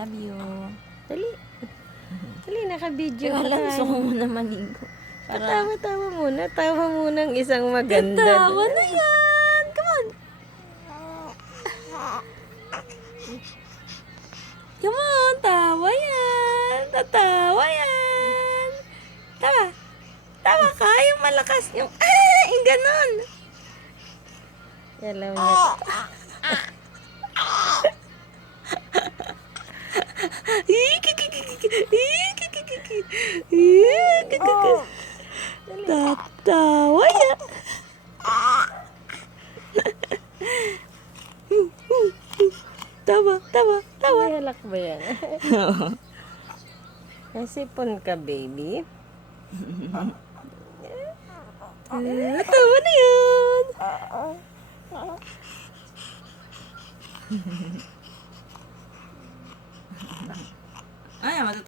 Love you. Dali. Dali, naka-video Kaya ka lang, gusto ko tayo. muna maligo. Tawa-tawa muna. Tawa muna ng isang maganda. Tawa na yan! Come on! Come on! Tawa yan! Tatawa yan! Tawa! Tawa ka! Yung malakas! Yung yung ganon! Alam na. Tatawa yan! Tawa! Tawa! Tawa! May halak ba yan? Nasipon ka, baby. Tawa na yan! Ay,